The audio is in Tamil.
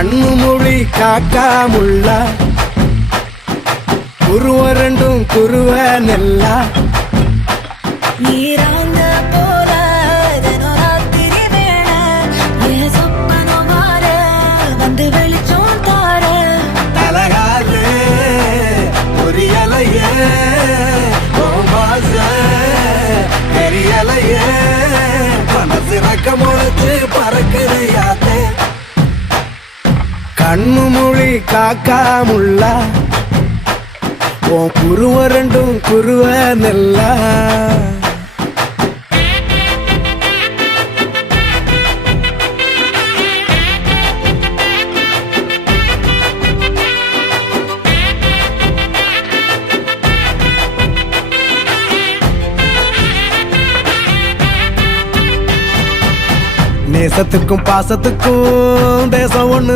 கண்ணு மொழி காக்கா முள்ளா குருவ ரெண்டும் குருவ நெல்லா நீராங்க போல தினராத்திரி வேண என் சொப்பனம் மாற வந்து வெளிச்சம் தார அழகாலே பொரியலையே தெரியலையே மனசு ரக்க முளைச்சு பறக்குதையாத்தே கண்ணு மொழி காக்கா முள்ளா உன் குருவ ரெண்டும் குருவ நெல்லா நேசத்துக்கும் பாசத்துக்கும் தேசம் ஒண்ணு